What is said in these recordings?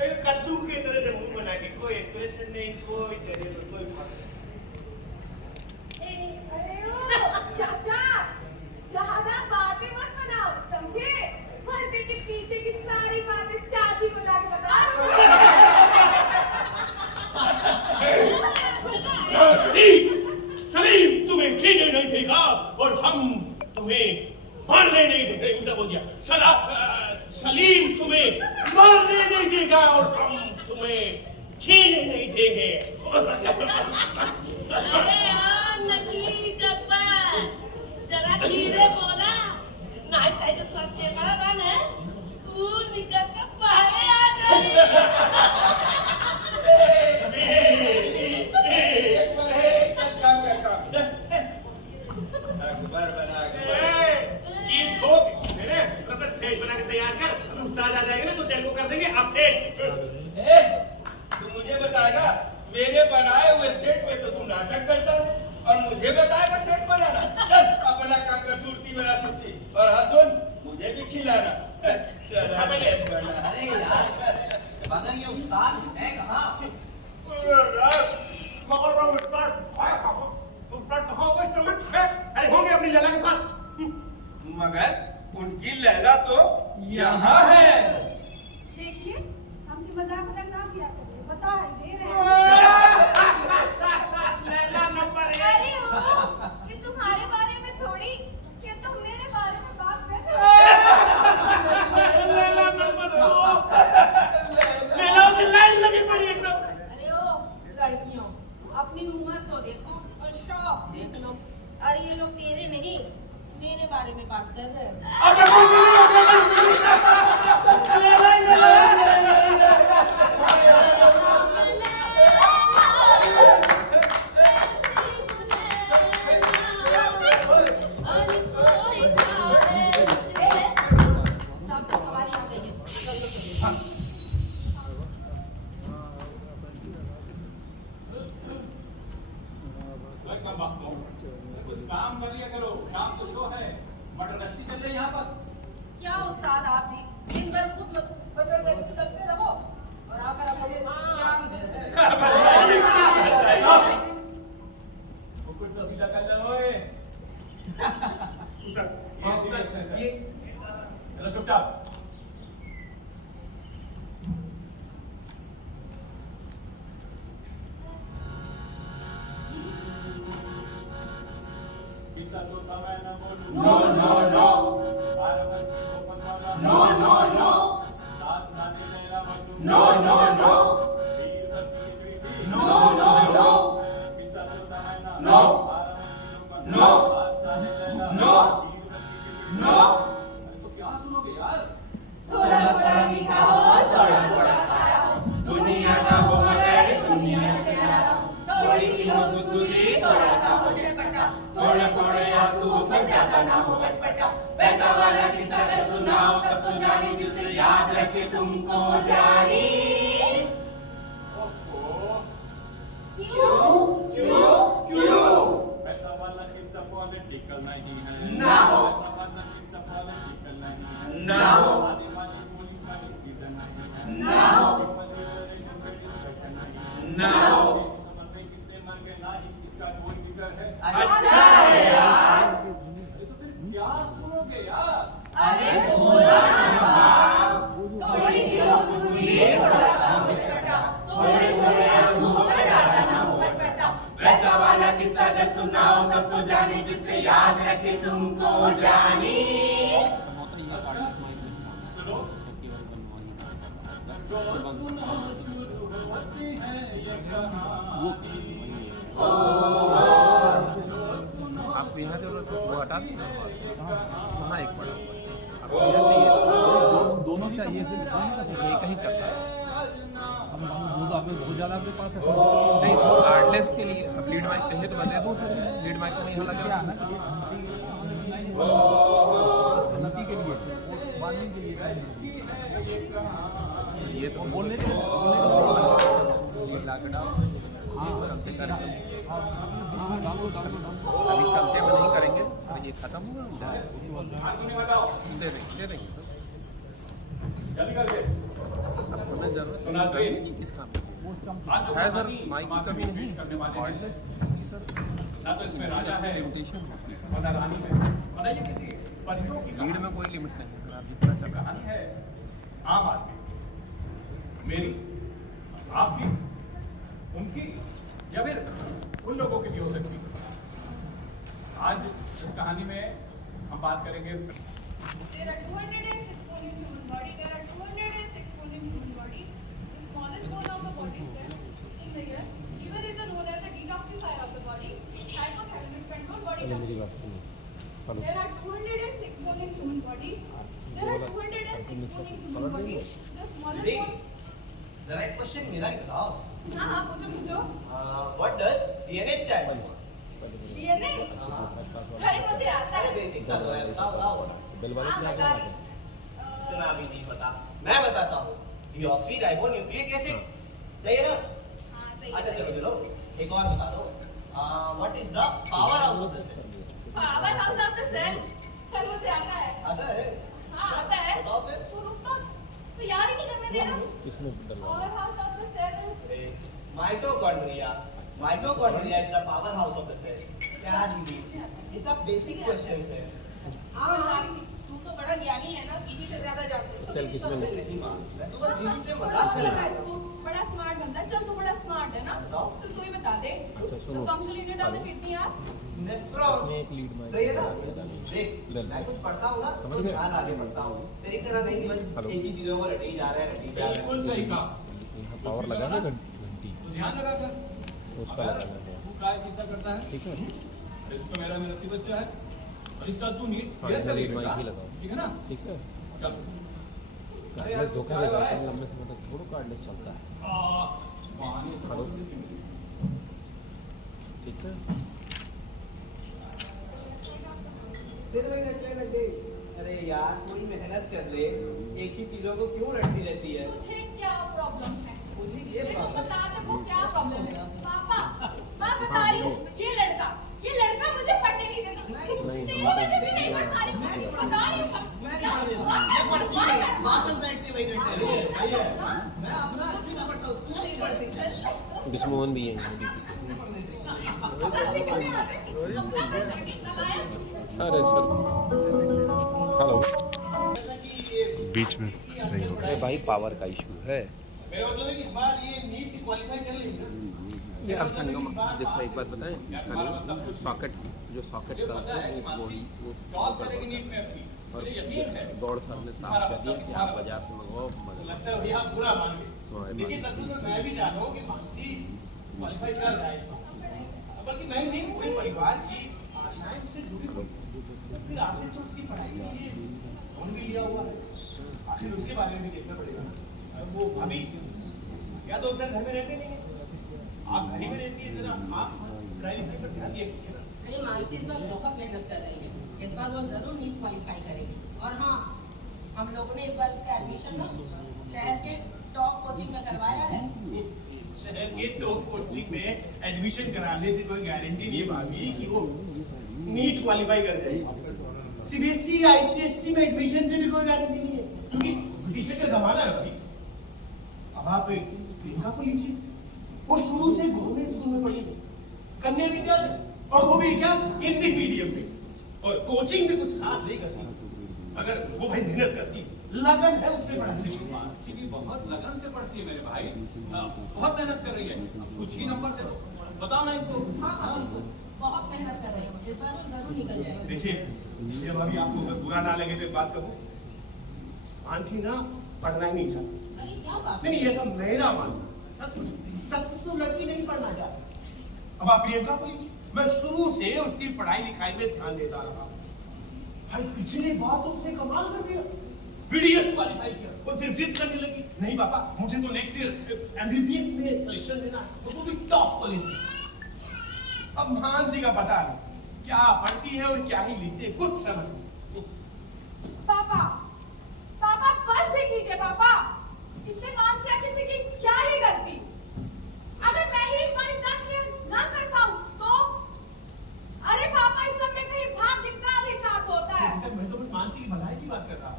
कद्दू की तरह से मुंह बना के कोई एक्सप्रेशन नहीं, कोई चलिए तो कोई बात नहीं। अरे ओ चाचा, ज्यादा बातें मत बनाओ, समझे? पर्दे के पीछे की सारी बातें चाची को जाके बता। सलीम तुम्हें जीने नहीं देगा और हम तुम्हें मारने नहीं देंगे। उल्टा बोल दिया। सलीम तुम्हें मारने नहीं देगा और हम तुम्हें जीने नहीं देंगे। अरे हाँ नकली डब्बा, जरा धीरे बोला, नहीं पहले तो सबसे बड़ा बन है, तू निकल कर बाहर आ जाए। बना के तैयार कर, उस्ताद आ जाएंगे तो तेल को कर देंगे अब सेठ। तू मुझे बताएगा मेरे बनाए हुए सेट पे तो तू नाटक करता है और मुझे बताएगा सेट बनाना। चल अपना काम कर, सुर्ती बना सुर्ती, और हाँ सुन मुझे भी खिलाना। चल सेट बना। अरे यार मगर ये उस्ताद है कहाँ? उस्ताद कहाँ होगा इस समय? अरे होंगे अपनी लैला के पास। मगर उनकी लैला तो यहाँ है। देखिए हमसे मजाक ना किया करिए, बता दे रहे लैला नंबर एक। अरे ओ, ये तुम्हारे बारे में थोड़ी, ये तो मेरे बारे में बात कर रहे हैं। लैला नंबर 2। लैला की लाइन लगी पड़ी एकदम। अरे ओ लड़कियों, अपनी उम्र तो देखो और शौक देख लो। और ये लोग तेरे नहीं मेरे बारे में बात कर रहे हैं। कुछ काम कर लिया करो, शाम को शो है, मटर नश्ती चल रही यहाँ पर। क्या उस्ताद आप भी दिन भर खुद बदल करते रहो और आकर अपने ज्ञान दे रहे हैं। कुछ तो सीधा कर लो ओए। चलो चुपचाप। No, no, no. No, no, no. No, no, no. No, no, no. No. No. No. No. तो क्या सुनोगे यार? थोड़ा थोड़ा मीठा हो, थोड़ा थोड़ा खारा हो, दुनिया का हो मगर दुनिया से न्यारा हो, थोड़ी सी हो गुदगुदी, थोड़ा सा हो चटपटा, थोड़े थोड़े आंसू पर ज्यादा ना हो अटपटा, वैसा वाला किस्सा अगर सुनाओ तब तो जानी जिसे याद रखे तुमको जानी। क्यों क्यों क्यों? वैसा वाला किस्सा पॉलिटिकल नहीं है। ना हो। वैसा वाला किस्सा पॉलिटिकल नहीं है। ना हो। आदिवासी बोली का सीजन नहीं है। ना हो। ना हो। कितने मर गए ना ही इसका कोई जिक्र है। अच्छा है यार। अरे तो फिर क्या सुनोगे यार? अरे बोला ना, थोड़ी सी हो गुदगुदी, थोड़ा सा हो चटपटा, थोड़े थोड़े आंसू पर ज्यादा ना हो अटपटा, वैसा वाला किस्सा अगर सुनाओ तब तो जानी जिसे याद रखे तुमको जानी। अच्छा चलो तो सुनो शुरू होती है ये कहानी। आपको यहाँ जरूरत है वो हटा दीजिए। वहाँ एक पड़ा हुआ है, आपको यहाँ चाहिए दोनों चाहिए सिर्फ एक ही चलता है। हम वो आपके बहुत ज़्यादा आपके पास है नहीं सर, कार्डलेस के लिए अब लीड माइक चाहिए तो बता दूँ सर, लीड माइक को यहाँ लगा घंटी के लिए वार्निंग के लिए ये तो बोलने चलते करेंगे अभी चलते में नहीं करेंगे सर, ये खत्म होगा बताओ दे देंगे जल्दी करके। अब हमें जरूरत तो नाज़रीन, नहीं इस काम की आज जो है सर, कहानी माइक हम की आपके कमी बीच नहीं पेश करने वाले हैं, कॉर्डलेस सर ना तो इसमें राजा है लिमिटेशन और ना रानी है, और ना ये किसी परियों की लीड कहानी में कोई लिमिट नहीं है अगर आप जितना चाहें कहानी है आम आदमी, मेरी, आपकी, उनकी, या फिर उन लोगों की भी हो सकती है। आज इस कहानी में हम बात करेंगे There are 206 bone in human body. There are 206 bone in human body. The smallest bone of the body is there in the ear. Liver is known as a detoxifier of the body. Hypothalamus control body temperature. There are 206 bone in human body. There are 206 bone in human body. The smallest देख, bone. जरा एक question मेरा ही बताओ। हाँ पूछो। What does DNA stand for? DNA? अरे मुझे आता अरे है। बेसिक सा तो है, बताओ। हाँ बता रही। इतना भी नहीं पता। मैं बताता हूँ। Deoxyribonucleic acid. सही है ना? हाँ सही अच्छा है। चलो एक और बता दो। What is the power house of the cell? Power house of the cell. Sir मुझे आता है। आता है? हाँ आता है। बताओ फिर। तू रुक तो याद ही नहीं करने दे रहा। Power house of the cell. Mitochondria. Mitochondria is the power house of the cell. क्या दीदी? ये सब बेसिक क्वेश्चंस हैं। तू तो बड़ा ज्ञानी है ना, दीदी से ज्यादा जानते हो। नहीं माँ, मैं तो बस दीदी से मजाक कर रहा था। तू बड़ा स्मार्ट बनता है। चल तू बड़ा स्मार्ट है ना, तो तू ही बता दे। तो functional unit of the kidney यार। नेफ्रॉन। सही है ना? देख, मैं कुछ पढ़ता हूँ ना, तो ध्यान आगे बढ़ता हूँ। तेरी तरह नहीं कि बस एक ही चीजों को रटी जा रहे हैं। बिल्कुल सही कहा। पावर लगा ना घंटी तो ध्यान लगा कर उसका अगर लगाना है। तू काय चिंता करता है, ठीक है इसको मेरा मेरा बच्चा है और इस साल तू नीट हाँ, क्लियर कर लीड लेगा, माइक ही लगाओ। ठीक है ना? ठीक है चल। कार्डलेस धोखा दे जाता है लंबे समय तक थोड़ा कार्डलेस चलता है पानी तो हेलो। बहुत ज़रूरी है। ठीक है फिर वही रटने लग गई। अरे यार कोई मेहनत कर ले, एक ही चीजों को क्यों रटती रहती है? मुझे क्या प्रॉब्लम है? मुझे ये ये तो प्रॉब्लम बता दे को क्या प्रॉब्लम है? पापा, मैं बता रही हूँ, ये लड़का मुझे पढ़ने नहीं देता। नहीं, तेरी वजह से नहीं पढ़ पा रही हूँ। मैं नहीं बता रही हूँ। मैं नहीं पढ़ रही हूँ। ये पढ़ती है, वापस बैठ के वही रटते रहती है। मैं अपना अच्छी ना पढ़ता हूँ, तू नहीं पढ़ती। बिस्मोहन भी है अरे सर हेलो बीच में सही हो अरे भाई पावर का इशू है मेरा मतलब है कि इस बार ये नीट क्वालिफाई कर लेंगे ना। यार संगम देखो एक बात बताएं सॉकेट जो सॉकेट का वो जॉब करेगी नीट में अपनी, और मुझे यकीन है। गौड़ सर ने साफ कर दिया कि आप बाजार से मंगवाओ लगता है भैया आप पूरा मान गए। देखिए सच में मैं भी चाहता हूँ कि मानसी क्वालिफाई कर जाए इस बार। बल्कि मैं नहीं पूरे परिवार की आशाएं उससे जुड़ी हुई हैं। तो फिर आपने तो उसकी पढ़ाई के लिए लोन भी लिया हुआ है, आखिर उसके बारे में भी देखना पड़ेगा ना। वो भाभी या तो अक्सर घर में रहते नहीं हैं, आप घर ही में रहती है, जरा आप पढ़ाई लिखाई पर ध्यान दिया कीजिए ना। अरे मानसी इस बार बहुत मेहनत कर रही है, इस बार वो जरूर नीट क्वालिफाई करेगी। और हाँ, हम लोगों ने इस बार उसका एडमिशन ना शहर के टॉप कोचिंग में करवाया है। शहर के टॉप कोचिंग में एडमिशन कराने से कोई गारंटी नहीं है भाभी कि वो नीट क्वालिफाई कर जाएगी। सीबीएसई आईसीएसई में एडमिशन से भी कोई गारंटी नहीं है, क्योंकि कंपटीशन का जमाना है भाई। अब आप प्रियंका को लीजिए, वो शुरू से गवर्नमेंट स्कूल में पढ़ी, कन्या विद्यालय, और वो भी क्या हिंदी मीडियम में, और कोचिंग भी कुछ खास नहीं करती। अगर वो भाई मेहनत करती, लगन है उससे पढ़ाई। मानसी भी बहुत लगन से पढ़ती है मेरे भाई, बहुत मेहनत कर रही है। अब कुछ ही नंबर से तो बताओ ना इनको। हाँ हाँ बिल्कुल, बहुत मेहनत कर रही है, इस बार वो जरूर निकल जाएगी। देखिए ये भाभी आपको अगर बुरा ना लगे तो एक बात कहूँ, मानसी ना पढ़ना ही नहीं चाहती। अरे क्या बात नहीं ये सब मेरा मानना, सचमुच तो लड़की नहीं पढ़ना चाहती। अब आप प्रियंका को लीजिए, मैं शुरू से उसकी पढ़ाई लिखाई में ध्यान देता रहा। भाई पिछली बार तो उसने कमाल कर दिया, बीडीएस क्वालिफाई किया, और फिर जिद करने लगी, नहीं पापा मुझे तो नेक्स्ट ईयर एमबीबीएस में सिलेक्शन लेना है, वो भी टॉप कॉलेज में। अब मानसी का पता नहीं क्या पढ़ती है और क्या ही लिखती है, कुछ समझ नहीं। पापा बस देख लीजिए पापा, इसमें मानसी या किसी की क्या ही गलती? अगर मैं ही इस बार एग्जाम क्लियर ना कर पाऊं तो अरे पापा इस सब में कहीं भाग्य का भी साथ होता है। मैं तो बस मानसी की भलाई की बात कर रहा था।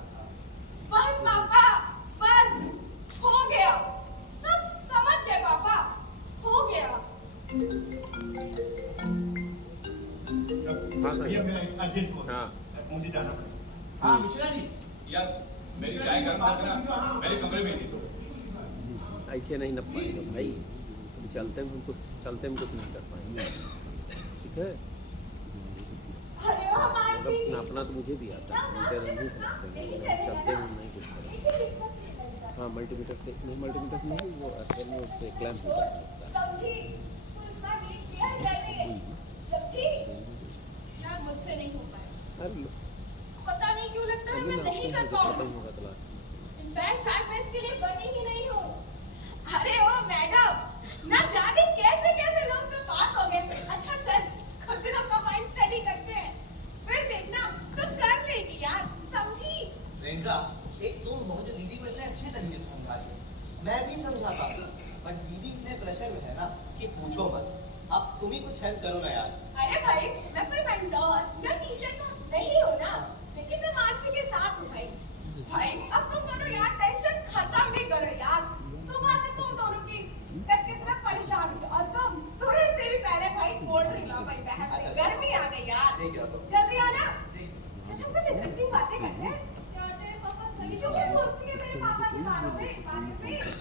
बस पापा बस हो भैया मैं अर्जेंट कॉल हाँ। मुझे जाना पड़ेगा। हाँ मिश्रा जी यार मेरी चाय गर्म कर देना, मेरे कमरे में नहीं तो। ऐसे नहीं नप पाएंगे भाई, चलते में कुछ नहीं कर पाएंगे, ठीक है। अरे ओ मानसी नापना तो मुझे भी आता है, मीटर नहीं समझते, चलते में नहीं कुछ करते। हाँ मल्टीमीटर से नहीं, वो असल में उससे क्लैंप होता है। समझी तू इस बार नीट क्लियर कर ले, समझी यार मुझसे नहीं हो पाया। अरे पता नहीं क्यों लगता है मैं नहीं कर खत्म पाऊंगी। होगा क्लास। इनफैक्ट शायद मैं इसके लिए बनी ही नहीं हूँ। अरे ओ मैडम ना जाने कैसे कैसे लोग तो पास हो गए। अच्छा चल खुद दिन हम कंबाइंड स्टडी करते हैं, फिर देखना तो कर लेगी यार, समझी। प्रियंका, एक तुम हो जो दीदी को इतने अच्छे तरीके से समझा रही हो, मैं भी समझाता हूँ, बट दीदी इतने प्रेशर में है ना कि पूछो मत। अब तुम ही कुछ हेल्प करो ना यार। अरे भाई मैं कोई मेंटोर या टीचर तो नहीं हूँ ना, लेकिन मैं मानसी के साथ हूँ भाई। भाई अब तुम दोनों यार टेंशन खत्म भी करो यार, सुबह से तुम दोनों की कचकच में परेशान हो और तुम तुरंत से भी पहले भाई कोल्ड ड्रिंक लाओ भाई, बहस से गर्मी आ गई यार, जल्दी आना। चल हम कुछ इंटरेस्टिंग बातें करते हैं। यार तेरे पापा सही क्यों क्या सोचती है मेरे पापा के बारे में?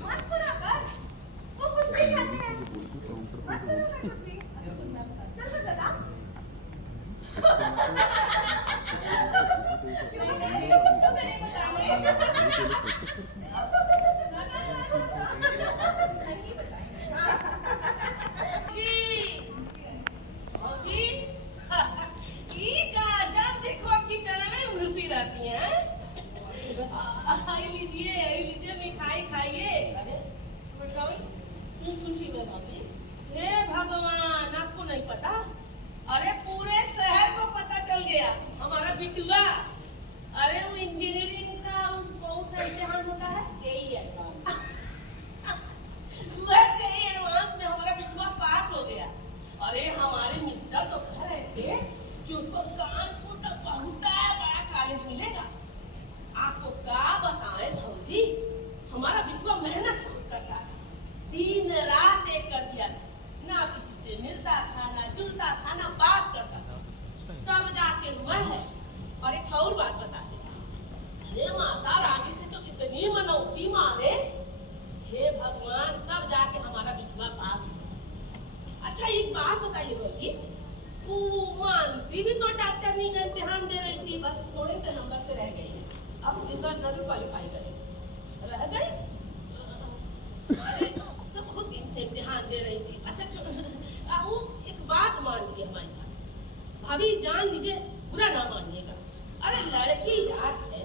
मत सुना कर, वो कुछ नहीं कहते हैं। मत सुना कर कुछ भी। चल तो बता। क्यों नहीं तो मैंने बताया नहीं बताएंगे। जब देखो आपकी चरण में उलसी रहती हैं। लीजिए मिठाई खाइए। इस खुशी में भाभी, हे भगवान आपको नहीं पता? अरे पूरे शहर को पता चल गया हमारा बिटुआ। अरे वो इंजीनियरिंग का कौन सा इम्तिहान होता है? JEE advance. वह जेई एडवांस में हमारा बिटुआ पास हो गया। अरे हमारे मिस्टर तो कह रहे थे कि उसको कानपुर का बहुत बड़ा कॉलेज मिलेगा। आपको क्या बताएं भौजी, हमारा बिटुआ मेहनत बहुत करता है, दिन रात एक कर दिया था, ना किसी से मिलता था, ना जुलता था, ना बात करता था, तब जाके हुआ है। और एक और बात बता दे, अरे माता रानी से तो इतनी मनौती मारे, हे भगवान, तब जाके हमारा बिटुआ पास हुआ। अच्छा एक बात बताइए भौजी, वो मानसी भी तो डॉक्टरनी का इम्तिहान दे रही थी, बस थोड़े से नंबर से रह गई है। अब इस बार जरूर क्वालिफाई करेगी। रह गई? अरे तो बहुत दिन से इम्तिहान दे रही थी। अच्छा वो एक बात मान लीजिए हमारी बात, भाभी जान लीजिए, बुरा ना मानिएगा। अरे लड़की जात है,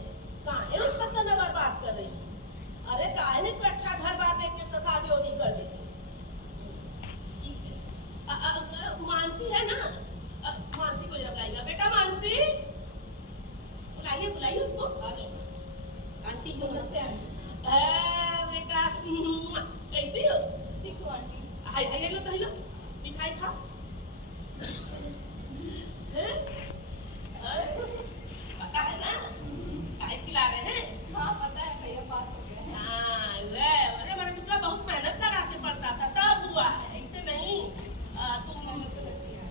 काहे उसका समय बर्बाद कर रही है? अरे काहे को अच्छा घर बार देख के उसका शादी वादी कर देती। मानसी है ना, मानसी को लगाइएगा बेटा। मानसी बुलाइए उसको। आंटी को नमस्ते। बेटा कैसी हो? ठीक हो आंटी? हाय लो तो लो, मिठाई खा। पता है ना काहे खिला रहे हैं? हाँ पता है, भैया पास हो गए हैं। हाँ अरे हमारा बिटुआ बहुत मेहनत लगा के पढ़ता था, तब हुआ है, ऐसे नहीं। तुम मेहनत तो लगती है।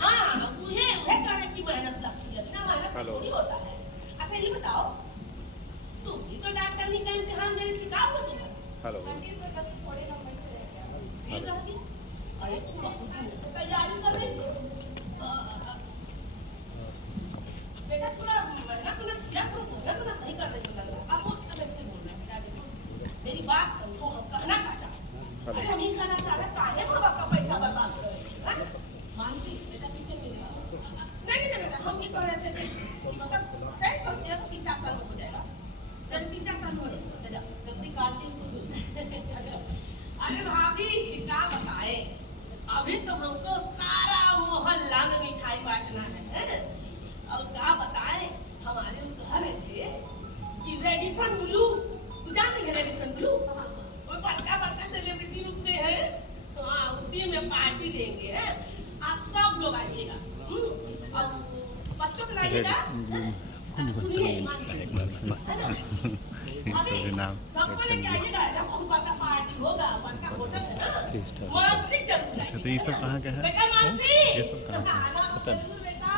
हाँ उन्हें करे की मेहनत लगती है, बिना मेहनत थोड़ी होता है। अच्छा ये बताओ, तुम भी तो डॉक्टरनी का इम्तिहान दे रही थी, क्या हुआ तुम्हारा? हेलो आंटी इस बार बस थोड़े नंबर से रह गया। ये कह दिया? अरे तुम बहुत दिन से तैयारी कर रही थी। बेटा थोड़ा मेहनत किया करो, मेहनत नहीं कर रही तो लग रहा। अब वो ऐसे बोल रहे हैं, बेटा देखो मेरी बात समझो, हम कहना क्या चाहते हैं? अरे हम ये कहना चाह रहे हैं, काहे माँ बाप का पैसा बर्बाद कर रही है? मानसी बेटा पीछे नहीं बेटा, हम ये कह रहे थे कि मतलब तय करते हैं तो 3-4 साल में हो जाएगा। 3-4 साल में हो जाएगा। सब्जी काटती उसको दो। अच्छा अरे भाभी क्या बताए, अभी तो हमको सारा मोहल्ला में मिठाई बांटना है। और क्या बताए, हमारे वो कह रहे थे कि रेडिसन ब्लू, जानते हैं रेडिसन ब्लू? वो बड़का सेलिब्रिटी रुकते हैं, तो हाँ उसी में पार्टी देंगे। आप सब लोग आइएगा। अब बच्चों को लाइएगा। सुनिए सबको लेके आइएगा, बहुत बड़ा पार्टी होगा, बड़का होटल है ना। मानसिक जरूर अच्छा तो ये सब कहाँ का है? बेटा मानसी ये सब कहाँ का है? बेटा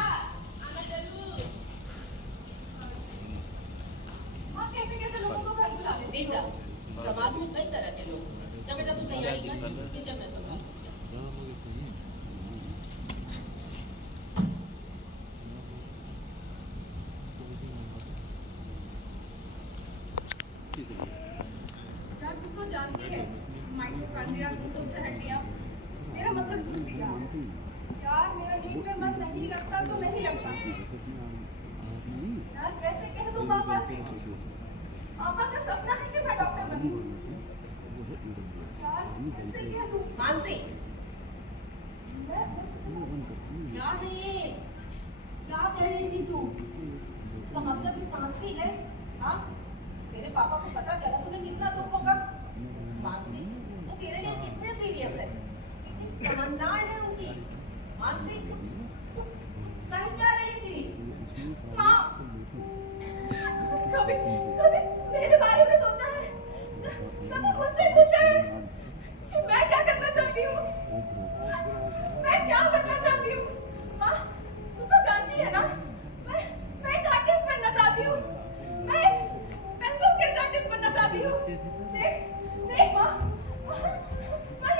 ये चल मैं संभाल यार तू तो जानती है माइटोकॉन्ड्रिया दूध से हड्डियां मेरा मतलब कुछ भी यार मेरा नींद में मन नहीं लगता तो नहीं लगता यार कैसे कह दूं पापा से पापा का सपना है कि मैं डॉक्टर बनूं यार कैसे कह दूं मानसी क्या है ये क्या कह रही थी तू इसका मतलब भी समझती है हाँ तेरे पापा को पता चला तुम्हें कितना दुख होगा मानसी वो तेरे लिए कितने सीरियस है कितनी तमन्नाएं हैं उनकी मानसी तू कह क्या रही थी माँ कभी कभी मेरे बारे में सोचा है कभी मुझसे पूछा है कि मैं क्या करना चाहती हूँ मैं क्या बनना चाहती हूँ माँ तू तो जानती है ना मैं एक आर्टिस्ट बनना चाहती हूँ मैं पेंसिल स्केच आर्टिस्ट बनना चाहती हूँ देख देख माँ माँ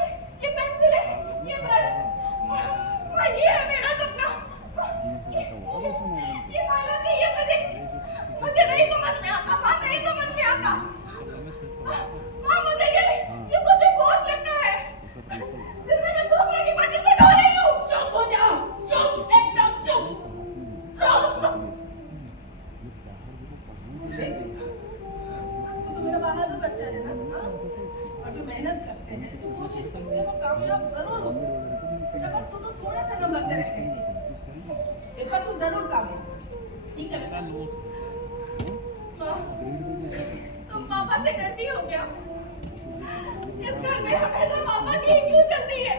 ये पेंसिल है ये ब्रश माँ ये है मेरा सपना ये माला जी ये तो देख मुझे नहीं समझ में आता माँ नहीं समझ में आता माँ मुझे ये मुझे बहुत लगता है जैसे मैं गोबरा की पर्ची से ढो रही हूँ चुप हो जाओ चुप एकदम चुप वो तो मेरा बहादुर बच्चा है ना हाँ? और जो मेहनत करते हैं जो कोशिश करते हैं वो कामयाब जरूर हो बेटा बस तू तो थोड़े से नंबर से रह गई इस बार तू जरूर कामयाब ठीक है बेटा माँ तुम पापा से डरती हो क्या इस घर में हमेशा पापा की ही क्यों चलती है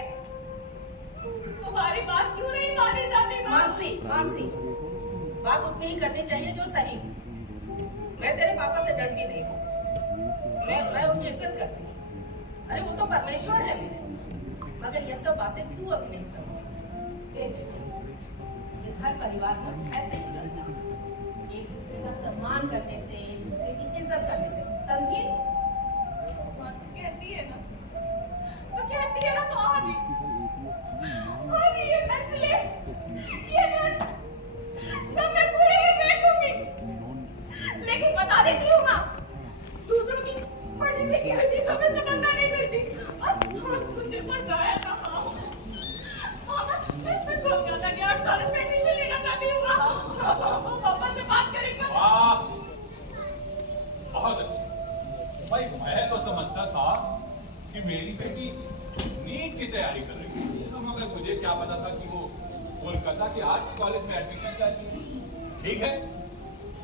तुम्हारी बात क्यों नहीं मानी जाती मानसी मानसी बात उतनी ही करनी चाहिए जो सही मैं तेरे पापा से डरती नहीं हूँ मैं उनकी इज्जत करती हूँ अरे वो तो परमेश्वर है मेरे मगर ये सब बातें तू अभी नहीं समझ ये घर परिवार ना ऐसे ही चलता एक दूसरे का सम्मान करने से एक दूसरे की इज्जत करने से समझी माँ तो कहती है ना तो आज ये पेंसिल ये ब्रश सब मैं कूड़े में फेंकूंगी लेकिन बता देती हूँ माँ दूसरों की पढ़ी लिखी हुई चीजों में सफलता नहीं मिलती और मुझे पता है ना मैं कोलकाता के आर्ट्स कॉलेज में एडमिशन लेना चाहती हूँ माँ पापा से बात करेंगे वाह बहुत अच्छी भाई मैं तो समझता था कि मेरी बेटी नीट की तैयारी कर रही है तो मगर मुझे क्या पता था कि वो कोलकाता के आर्ट्स कॉलेज में एडमिशन चाहती है ठीक है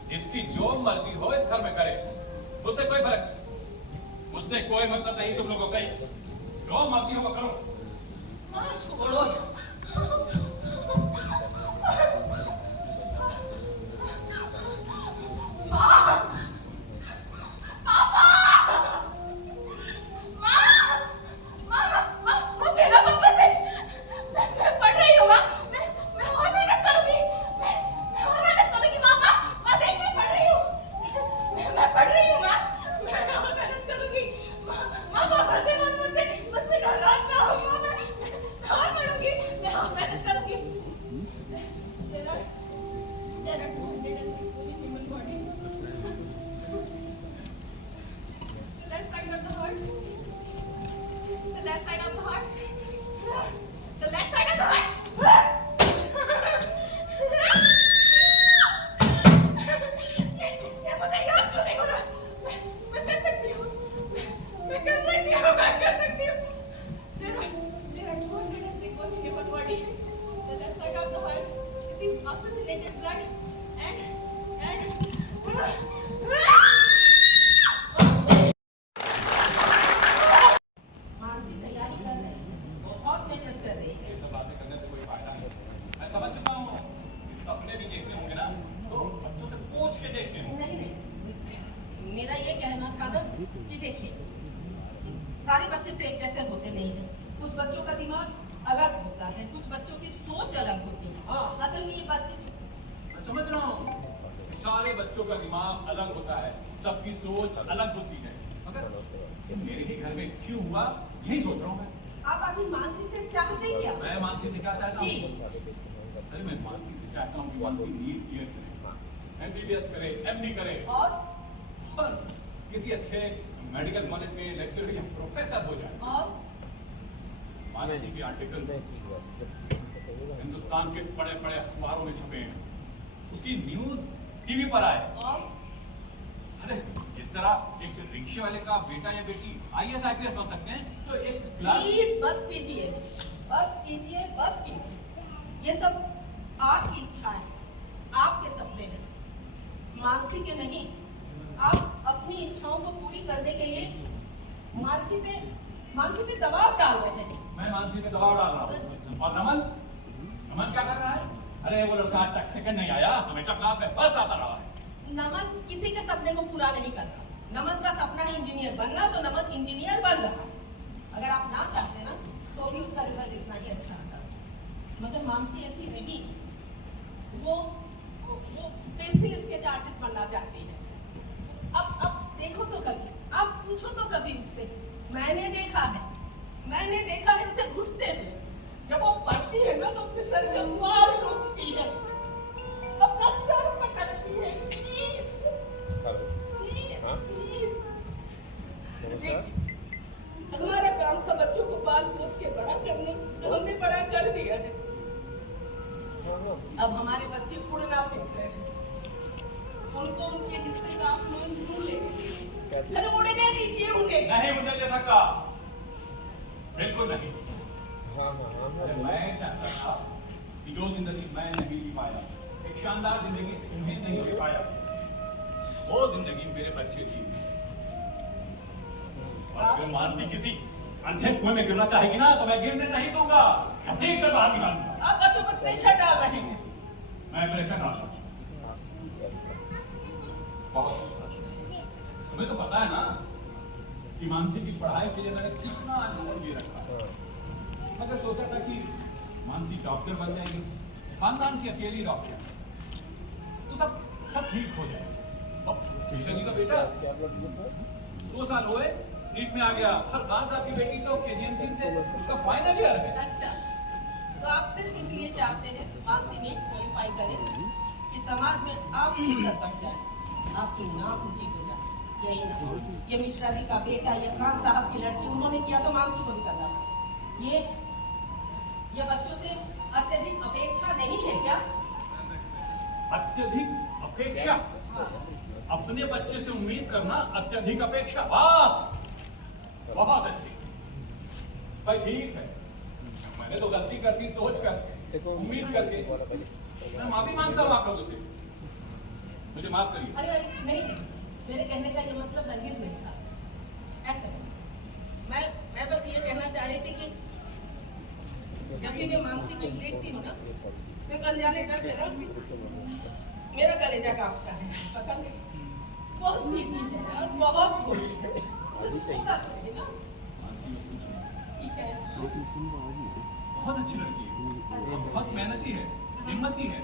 जिसकी जो मर्जी हो इस घर में करे मुझसे कोई फर्क मुझसे कोई मतलब नहीं तुम लोगों का जो मर्जी हो वो करो छोड़ो सारे बच्चे तो एक जैसे होते नहीं हैं कुछ बच्चों का दिमाग अलग होता है कुछ बच्चों की सोच अलग होती है असल में ये बच्चे मैं समझ रहा हूँ सारे बच्चों का दिमाग अलग होता है सबकी सोच अलग होती है मगर मेरे ही घर में क्यों हुआ यही सोच रहा हूँ मैं आप आखिर मानसी से चाहते क्या? मैं मानसी से क्या चाहता जी। हूँ? अरे मैं मानसी से चाहता हूँ कि मानसी नीट क्लियर करे, MBBS करे, MD करे और किसी अच्छे मेडिकल कॉलेज में लेक्चरर या प्रोफेसर हो जाए। और मानसी के आर्टिकल हिंदुस्तान के बड़े-बड़े अखबारों में छपे हैं, उसकी न्यूज टीवी पर आए। और अरे जिस तरह एक रिक्शे वाले का बेटा या बेटी IAS IPS बन सकते हैं, तो एक क्लास प्लीज बस कीजिए, बस कीजिए, बस कीजिए। ये सब आपकी इच्छा है, आपके सपने हैं, मानसी के नहीं। आप अपनी इच्छाओं को पूरी करने के लिए मानसी पे दबाव डाल रहे हैं। मैं मानसी पे दबाव डाल रहा हूँ। और नमन क्या कर रहा है? अरे वो लड़का आज तक सेकंड नहीं आया, हमेशा क्लास में फर्स्ट आता रहा है। नमन किसी के सपने को पूरा नहीं कर रहा। नमन का सपना है इंजीनियर बनना, तो नमन इंजीनियर बन रहा है। अगर आप ना चाहते ना तो भी उसका रिजल्ट इतना ही अच्छा आता। मगर मानसी ऐसी नहीं, वो पेंसिल स्केच आर्टिस्ट बनना चाहती है। अब देखो तो कभी, आप पूछो तो कभी उससे। मैंने देखा है उसे घुटते हुए। जब वो पढ़ती है ना तो अपने सर का बाल नोचती है, अपना सर पटकती है। प्लीज हमारा काम था बच्चों को पाल पोस के बड़ा करना, तो हमने बड़ा कर दिया है। अब हमारे बच्चे उड़ना सीख रहे हैं, उनको उनके हिस्से का आसमान ढूंढ लेंगे। अरे उड़ने दीजिए उन्हें। नहीं उड़ने दे सकता, बिल्कुल नहीं। अरे मैं चाहता था कि जो जिंदगी मैं नहीं जी पाया, एक शानदार जिंदगी तुम्हें नहीं दे पाया, वो जिंदगी मेरे बच्चे जी। और अगर मानसी किसी अंधे कुएं में गिरना चाहेगी ना, तो मैं गिरने नहीं दूंगा, घसीट कर बाहर निकालूंगा। आप बच्चों पर प्रेशर डाल रहे हैं। मैं प्रेशर डाल सकता हूँ बहुत। तुम्हें तो पता है ना कि मानसी की पढ़ाई के लिए मैंने कितना लोन ले रखा है। मगर सोचा था कि मानसी डॉक्टर बन जाएगी, खानदान की अकेली डॉक्टर, तो सब ठीक हो जाएगा। अब किशन जी का बेटा 2 साल हुए, नीट में आ गया। फरहान साहब की बेटी तो KGMC थे, उसका फाइनल ईयर है। अच्छा, तो आप सिर्फ इसलिए चाहते हैं मानसी नीट क्वालिफाई करे कि समाज में आपकी इज्जत बढ़ जाए, आपकी नाम ऊंची हो जाए। यही ना, ये मिश्रा जी का बेटा, ये खान साहब की लड़की, उन्होंने किया तो मानसी को भी करना है। ये बच्चों से अत्यधिक अपेक्षा नहीं है क्या? अत्यधिक अपेक्षा? अपने बच्चे से उम्मीद करना अत्यधिक अपेक्षा? वाह, बहुत अच्छी। भाई ठीक है, मैंने तो गलती कर दी सोच कर, उम्मीद करके। मैं माफी मांगता हूँ आप लोगों से, मुझे माफ करिए। अरे नहीं, मेरे कहने का ये मतलब नरगिस नहीं था। ऐसा मैं बस ये कहना चाह रही थी कि जब भी मैं मानसी को देखती हूँ ना, तो अनजाने डर से ना मेरा कलेजा कांपता है। पता नहीं, बहुत सीधी है और बहुत भोली है, उसे कुछ होगा तो नहीं ना। ठीक है, बहुत अच्छी लड़की है, बहुत मेहनती है, हिम्मती है,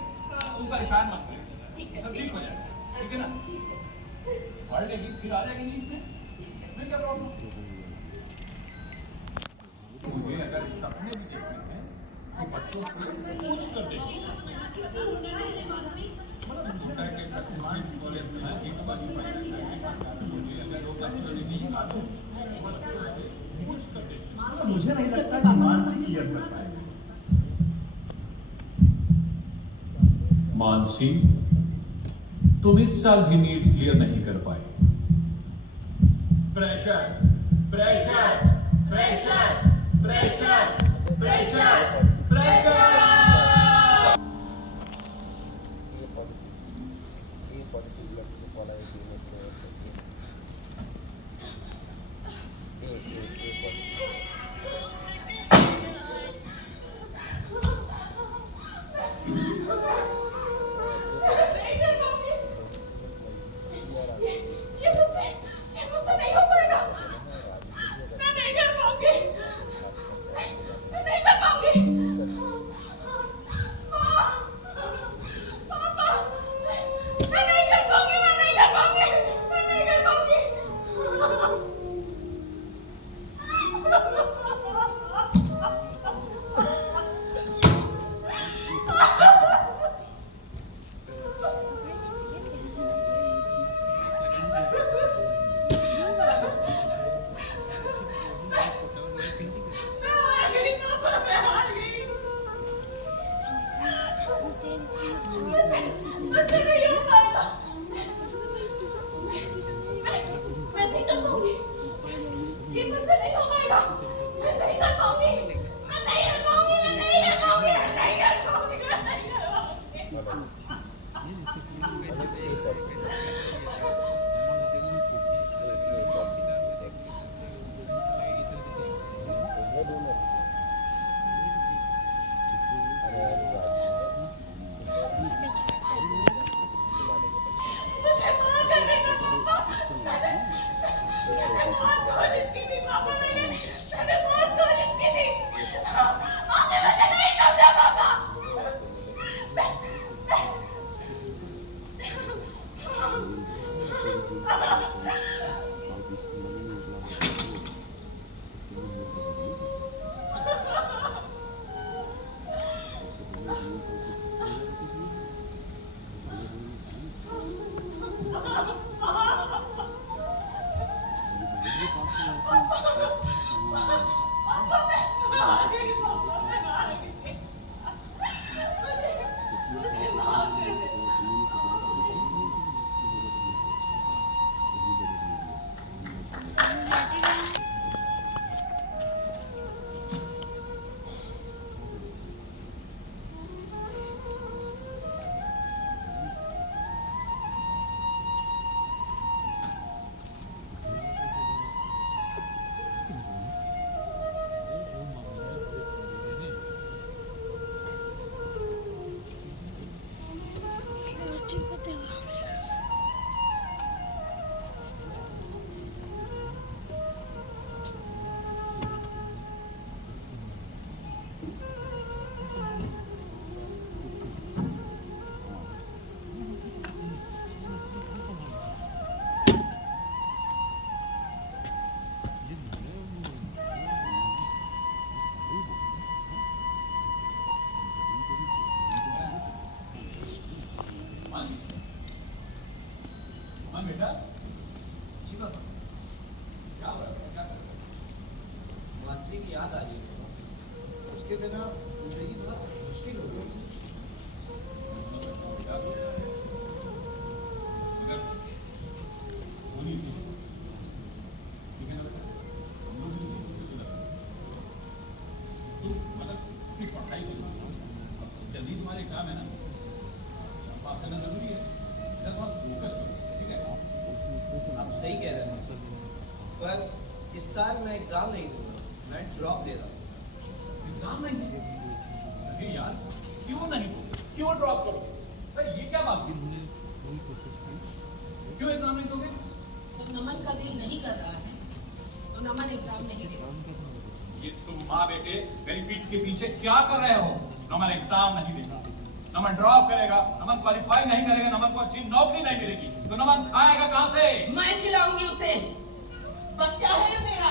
तुम परेशान मत करो, ठीक है, सब ठीक हो जाएगा। ठीक है ना? ठीक है। पढ़ लेगी फिर आ जाएगी नीट में, मैं क्या प्रॉब्लम? मुझे अगर सपने भी देखने हैं तो बच्चों से पूछ कर देखिए। मतलब मुझे कि प्रतिष्ठित कॉलेज में एक बार अगर वो बच्चों ने नहीं मानो, बच्चों से पूछ कर देखिए। मुझे नहीं लगता कि मानसी क्लियर कर पाएगी। मानसी, तुम इस साल भी नीट क्लियर नहीं कर पाए। Pressure, pressure, pressure, pressure, pressure, pressure. मान बेटा जी पापा, क्या हो रहा है, क्या कर रहे हो? मानसी की याद आ रही है। उसके बिना जिंदगी बहुत मुश्किल हो गई। क्या हो रहा है? अगर होनी थी, ठीक है ना बेटा? हम लोग भी इसी कोशिश कर रहे हैं। तुम मतलब अपनी पढ़ाई को अब जल्दी तुम्हारे एग्जाम है ना, पास करना जरूरी है। इधर थोड़ा फोकस करो, ठीक है? आप सही कह रहे हैं, पर इस साल मैं एग्जाम नहीं दूंगा, मैं ड्रॉप ले रहा हूँ। एग्जाम नहीं है? अरे यार क्यों नहीं दोगे? क्यों ड्रॉप करोगे? भाई ये क्या बात है? क्यों एग्जाम नहीं दोगे? जब नमन का दिल नहीं कर रहा है तो नमन एग्जाम नहीं देगा। ये तुम माँ बेटे मेरी पीठ के पीछे क्या कर रहे हो? नमन एग्जाम नहीं देगा, नमन ड्रॉप करेगा, नमन क्वालिफाई नहीं करेगा, नमन को अच्छी नौकरी नहीं मिलेगी, तो नमन खाएगा कहाँ से? मैं खिलाऊंगी उसे, बच्चा है ये मेरा।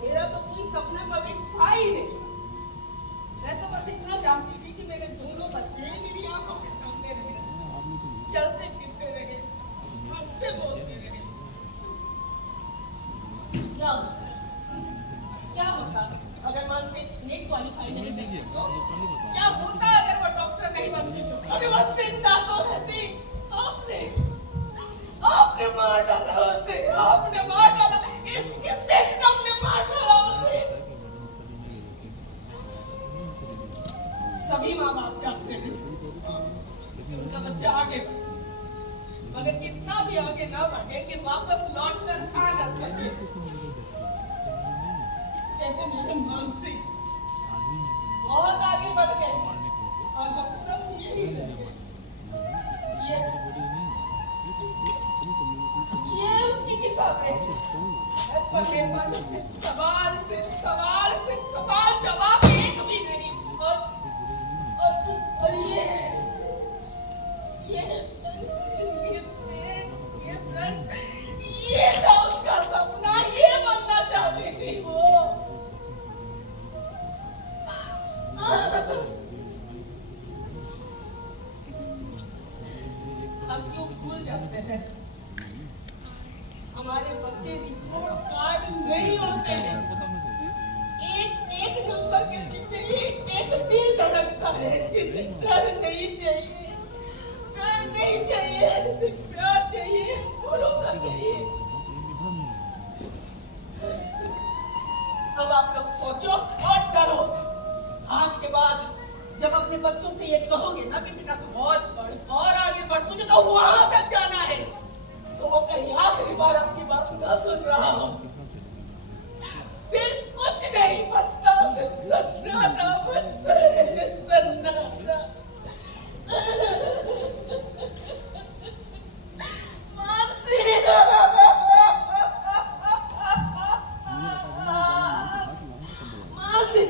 मेरा तो कोई सपना कभी था ही नहीं। मैं तो बस इतना चाहती थी कि मेरे दोनों बच्चे मेरी आंखों के सामने रहे, चलते फिरते रहे, हंसते बोलते रहे। क्या होता? क्या होता अगर मानसी नेट क्वालिफाई नहीं करती तो? क्या होता अगर वो डॉक्टर नहीं बनती तो? अरे वो जिंदा तो रहती। आपने मार डाला उसे, आपने मार डाला, इस सिस्टम ने मार डाला उसे। सभी माँ बाप चाहते हैं कि उनका बच्चा आगे बढ़े, मगर कितना भी आगे ना बढ़े कि वापस लौट कर आ ना सके। जैसे मेरे मानसी बहुत आगे बढ़ गए और हम सब यही रह गए। ये उसकी किताबें पढ़ने वाले सिर्फ सवाल जवाब एक भी नहीं। और ये पेंसिल, ये पेन, ये ब्रश, ये था उसका सपना, ये बनना चाहती थी वो। हम क्यों भूल जाते हैं? हमारे बच्चे रिपोर्ट कार्ड नहीं होते हैं। एक नंबर के पीछे एक दिल धड़कता है जिसे डर नहीं चाहिए, प्यार चाहिए, भरोसा चाहिए। अब आप लोग सोचो और डरो। आज के बाद जब अपने बच्चों से ये कहोगे ना कि बेटा तुम और आगे बढ़, तुझे तो वहां तक जाना है, तो वो कहीं आखिरी बार आपकी बात न सुन रहा हो। फिर कुछ नहीं बचता, सिर्फ सन्नाटा बचता है, सन्नाटा। मानसी मानसी